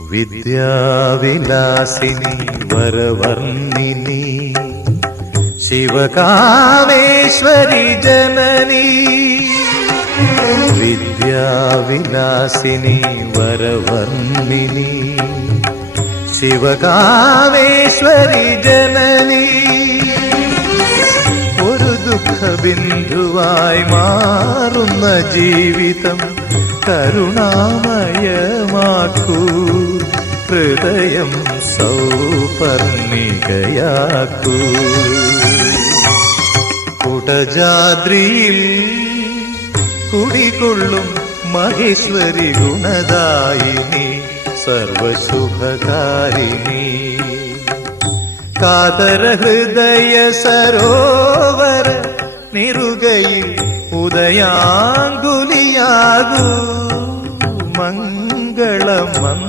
വിദ്യാവിലാസിനി വരവർണ്ണിനി ശിവകാമേശ്വരി ജനനി. വിദ്യാവിലാസിനി വരവർണ്ണിനി ശിവകാമേശ്വരി ജനനി. ഒരു ദുഃഖബിന്ദുവായി മാറുന്ന ജീവിതം കരുണാമയമാക്കൂ, ഹൃദയം സൗപർണികയാക്കൂ. കുടജാദ്രിയിൽ കുടികൊള്ളും മഹേശ്വരി ഗുണദായിനി സർവശുഭകാരിണി. കാതര ഹൃദയ സരോവര നിറുകയിൽ ഉദയാങ്കുലിയാകൂ മംഗളമം.